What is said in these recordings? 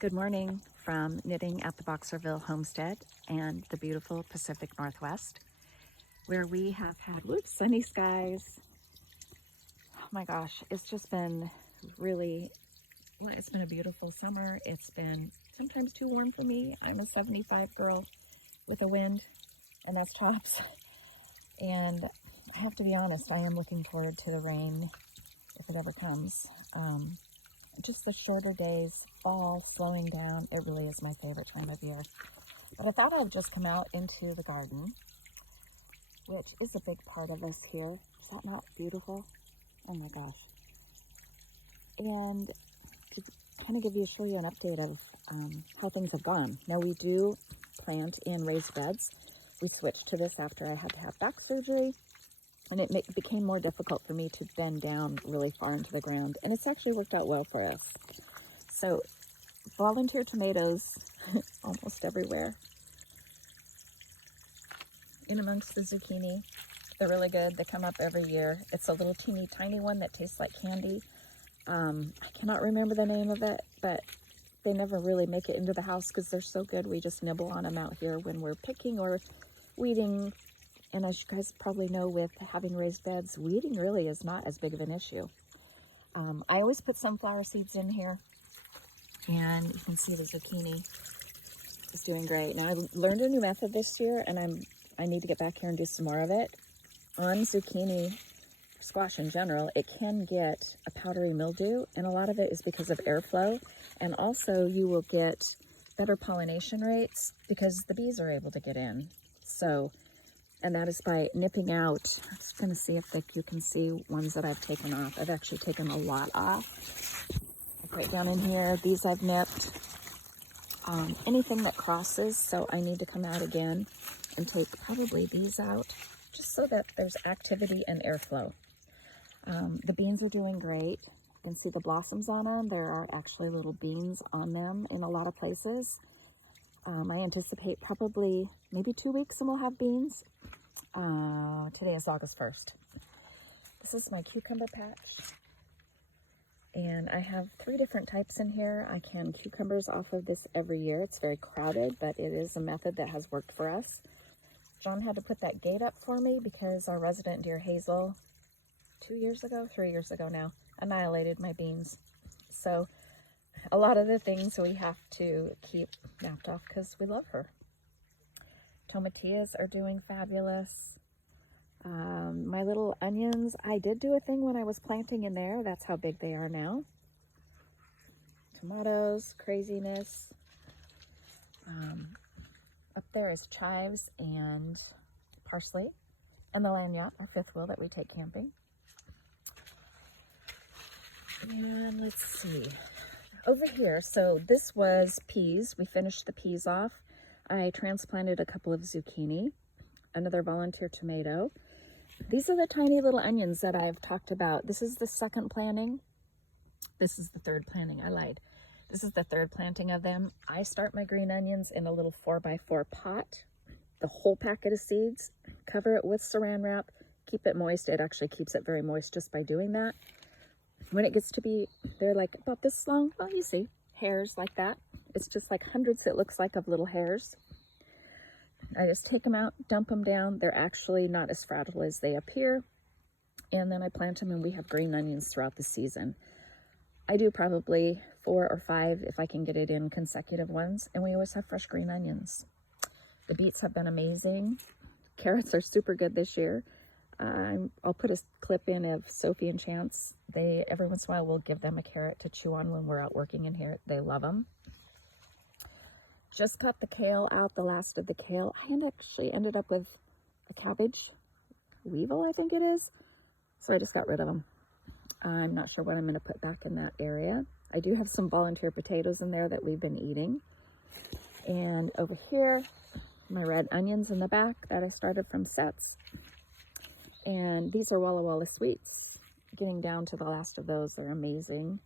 Good morning from knitting at the Boxerville Homestead and the beautiful Pacific Northwest, where we have had sunny skies. Oh my gosh, it's just been it's been a beautiful summer. It's been sometimes too warm for me. I'm a 75 girl with a wind, and that's tops. And I have to be honest, I am looking forward to the rain if it ever comes. Just the shorter days, fall slowing down, it really is my favorite time of year. But I thought I'd just come out into the garden, which is a big part of us here. Is that not beautiful? Oh my gosh. And to kind of show you an update of how things have gone. Now we do plant in raised beds. We switched to this after I had to have back surgery. And it became more difficult for me to bend down really far into the ground. And it's actually worked out well for us. So volunteer tomatoes almost everywhere. In amongst the zucchini. They're really good. They come up every year. It's a little teeny tiny one that tastes like candy. I cannot remember the name of it, but they never really make it into the house because they're so good. We just nibble on them out here when we're picking or weeding. And as you guys probably know, with having raised beds, weeding really is not as big of an issue. I always put sunflower seeds in here, and you can see the zucchini is doing great. Now I learned a new method this year, and I need to get back here and do some more of it. On zucchini, squash in general, it can get a powdery mildew, and a lot of it is because of airflow. And also you will get better pollination rates because the bees are able to get in. And that is by nipping out. I'm just going to see if you can see ones that I've taken off. I've actually taken a lot off. Right down in here, these I've nipped. Anything that crosses, so I need to come out again and take probably these out, just so that there's activity and airflow. The beans are doing great. You can see the blossoms on them. There are actually little beans on them in a lot of places. I anticipate probably maybe 2 weeks and we'll have beans. Today is August 1st. This is my cucumber patch. And I have 3 different types in here. I can cucumbers off of this every year. It's very crowded, but it is a method that has worked for us. John had to put that gate up for me because our resident deer Hazel, 3 years ago now, annihilated my beans. So a lot of the things we have to keep napped off because we love her. Tomatillas are doing fabulous. My little onions, I did do a thing when I was planting in there. That's how big they are now. Tomatoes, craziness. Up there is chives and parsley. And the lanyard, our 5th wheel that we take camping. And let's see. Over here, so this was peas. We finished the peas off. I transplanted a couple of zucchini, another volunteer tomato. These are the tiny little onions that I've talked about. This is the 2nd planting. This is the 3rd planting. I lied. This is the 3rd planting of them. I start my green onions in a little 4x4 pot. The whole packet of seeds. Cover it with saran wrap. Keep it moist. It actually keeps it very moist just by doing that. When it gets to be, they're like about this long. Well, you see, hairs like that. It's just like hundreds, it looks like, of little hairs. I just take them out, dump them down. They're actually not as fragile as they appear. And then I plant them, and we have green onions throughout the season. I do probably 4 or 5 if I can get it in consecutive ones. And we always have fresh green onions. The beets have been amazing. Carrots are super good this year. I'll put a clip in of Sophie and Chance. They, every once in a while, will give them a carrot to chew on when we're out working in here. They love them. Just cut the kale out, the last of the kale. I actually ended up with a cabbage weevil, I think it is. So I just got rid of them. I'm not sure what I'm going to put back in that area. I do have some volunteer potatoes in there that we've been eating. And over here, my red onions in the back that I started from sets. And these are Walla Walla Sweets. Getting down to the last of those, they're amazing.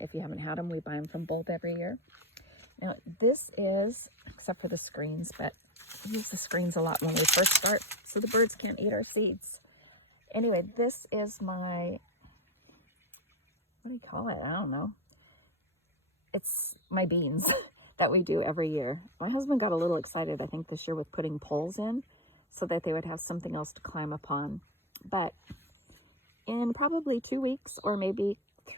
If you haven't had them, we buy them from Bulb every year. Now this is, except for the screens, but we use the screens a lot when we first start so the birds can't eat our seeds. Anyway, this is my, what do you call it? I don't know. It's my beans that we do every year. My husband got a little excited, I think, this year with putting poles in so that they would have something else to climb upon. But in probably 2 weeks or maybe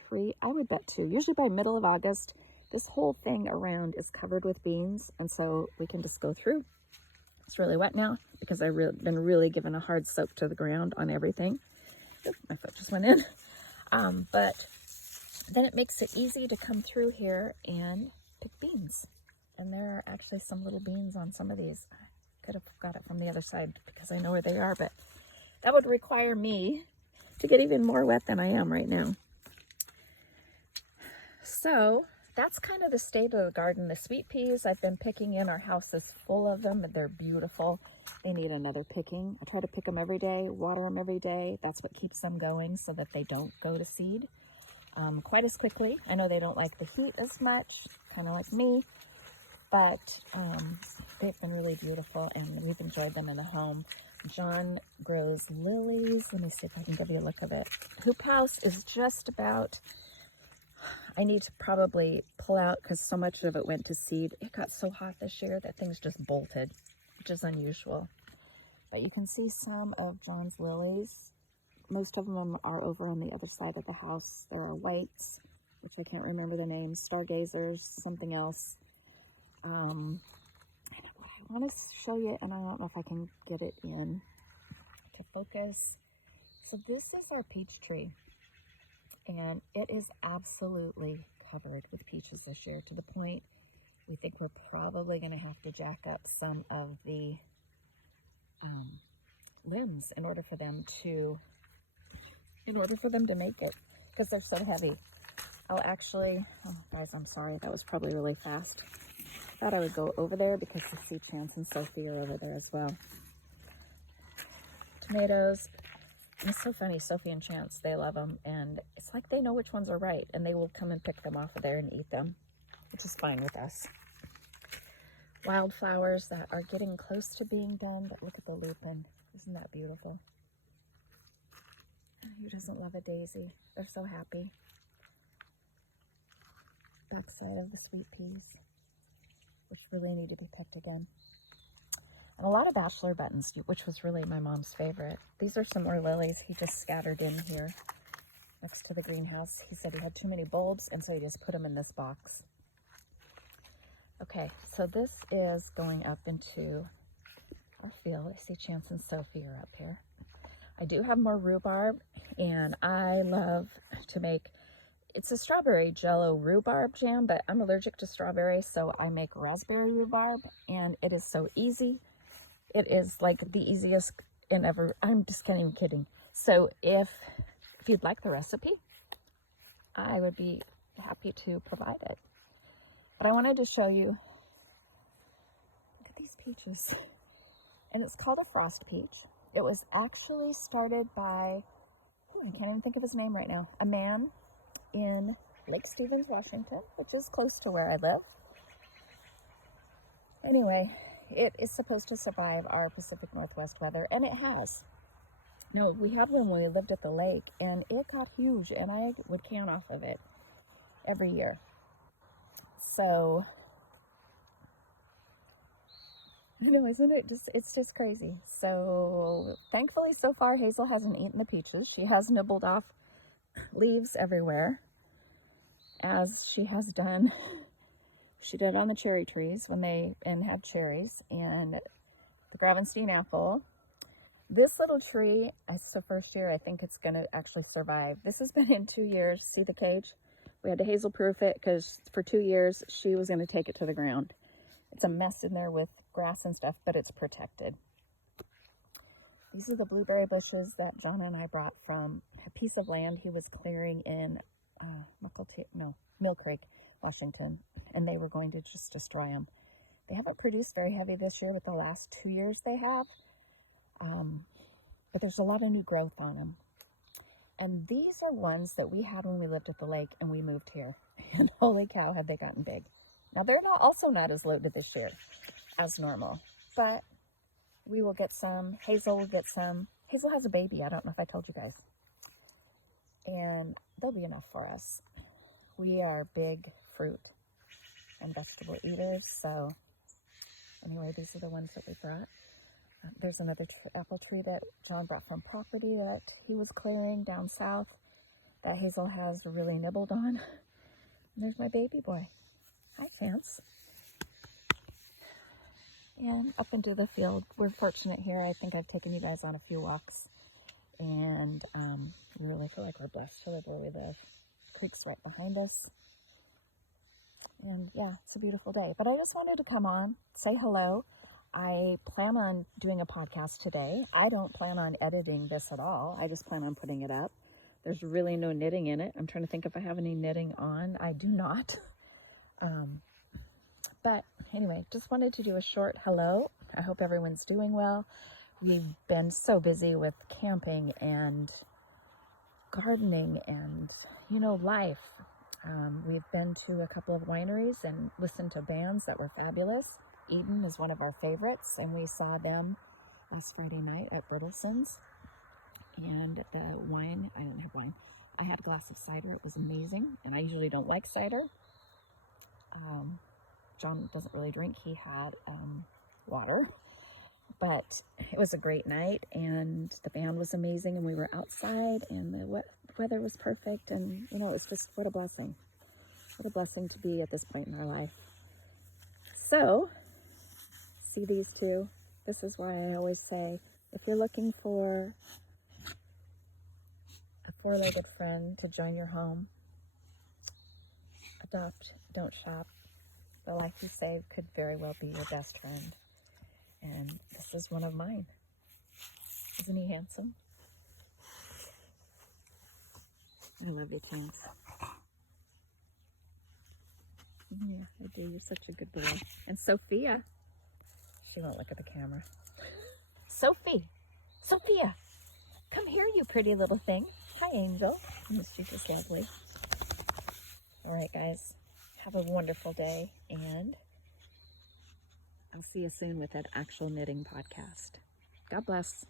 3, I would bet 2, usually by middle of August, this whole thing around is covered with beans, and so we can just go through. It's really wet now because I've been really giving a hard soak to the ground on everything. Oop, my foot just went in. But then it makes it easy to come through here and pick beans. And there are actually some little beans on some of these. I could have got it from the other side because I know where they are, but that would require me to get even more wet than I am right now. So that's kind of the state of the garden. The sweet peas I've been picking in. Our house is full of them. They're beautiful. They need another picking. I try to pick them every day, water them every day. That's what keeps them going so that they don't go to seed quite as quickly. I know they don't like the heat as much, kind of like me, but they've been really beautiful and we've enjoyed them in the home. John grows lilies. Let me see if I can give you a look of it. Hoop house is just about... I need to probably pull out because so much of it went to seed. It got so hot this year that things just bolted, which is unusual. But you can see some of John's lilies. Most of them are over on the other side of the house. There are whites, which I can't remember the names, stargazers, something else. And what I want to show you, and I don't know if I can get it in to focus. So this is our peach tree. And it is absolutely covered with peaches this year, to the point we think we're probably going to have to jack up some of the limbs in order for them to make it, because they're so heavy. I'll actually, oh guys, I'm sorry, that was probably really fast. Thought I would go over there because I see Chance and Sophie are over there as well. Tomatoes. And it's so funny, Sophie and Chance, they love them, and it's like they know which ones are right, and they will come and pick them off of there and eat them, which is fine with us. Wildflowers that are getting close to being done, but look at the lupin. Isn't that beautiful? Who doesn't love a daisy? They're so happy. Backside of the sweet peas, which really need to be picked again. And a lot of bachelor buttons, which was really my mom's favorite. These are some more lilies he just scattered in here next to the greenhouse. He said he had too many bulbs, and so he just put them in this box. Okay, so this is going up into our field. I see Chance and Sophie are up here. I do have more rhubarb, and I love to make, it's a strawberry jello rhubarb jam, but I'm allergic to strawberry, so I make raspberry rhubarb, and it is so easy. It is like the easiest in ever. I'm just not even kidding. So if you'd like the recipe, I would be happy to provide it. But I wanted to show you, look at these peaches. And it's called a frost peach. It was actually started by, I can't even think of his name right now, a man in Lake Stevens, Washington, which is close to where I live. Anyway, it is supposed to survive our Pacific Northwest weather, and it has. No, we had one when we lived at the lake, and it got huge, and I would can off of it every year. So, I know, isn't it just, it's just crazy. So, thankfully, so far, Hazel hasn't eaten the peaches. She has nibbled off leaves everywhere, as she has done. She did on the cherry trees when they had cherries, and the Gravenstein apple. This little tree, it's the first year I think it's going to actually survive. This has been in 2 years. See the cage? We had to hazel proof it because for 2 years she was going to take it to the ground. It's a mess in there with grass and stuff, but it's protected. These are the blueberry bushes that John and I brought from a piece of land he was clearing in Mill Creek, Washington, and they were going to just destroy them. They haven't produced very heavy this year, but the last 2 years they have. But there's a lot of new growth on them. And these are ones that we had when we lived at the lake and we moved here. And holy cow, have they gotten big. Now they're also not as loaded this year as normal, but we will get some. Hazel will get some. Hazel has a baby. I don't know if I told you guys. And they'll be enough for us. We are big fruit and vegetable eaters. So anyway, these are the ones that we brought. There's another apple tree that John brought from property that he was clearing down south that Hazel has really nibbled on. And there's my baby boy. Hi, Chance. And up into the field. We're fortunate here. I think I've taken you guys on a few walks. And we really feel like we're blessed to live where we live. The creek's right behind us. And yeah, it's a beautiful day. But I just wanted to come on, say hello. I plan on doing a podcast today. I don't plan on editing this at all. I just plan on putting it up. There's really no knitting in it. I'm trying to think if I have any knitting on. I do not. But anyway, just wanted to do a short hello. I hope everyone's doing well. We've been so busy with camping and gardening and, life. We've been to a couple of wineries and listened to bands that were fabulous. Eden is one of our favorites, and we saw them last Friday night at Bertelson's. And the wine, I didn't have wine. I had a glass of cider. It was amazing, and I usually don't like cider. John doesn't really drink. He had water. But it was a great night, and the band was amazing, and we were outside, and the weather was perfect, and, it was just, what a blessing. What a blessing to be at this point in our life. So, see these two? This is why I always say, if you're looking for a four-legged friend to join your home, adopt, don't shop. The life you save could very well be your best friend. And this is one of mine. Isn't he handsome? I love you, Chance. Yeah, I do. You're such a good boy. And Sophia. She won't look at the camera. Sophia, come here, you pretty little thing. Hi, Angel. She's just lovely. All right, guys. Have a wonderful day, and I'll see you soon with that actual knitting podcast. God bless.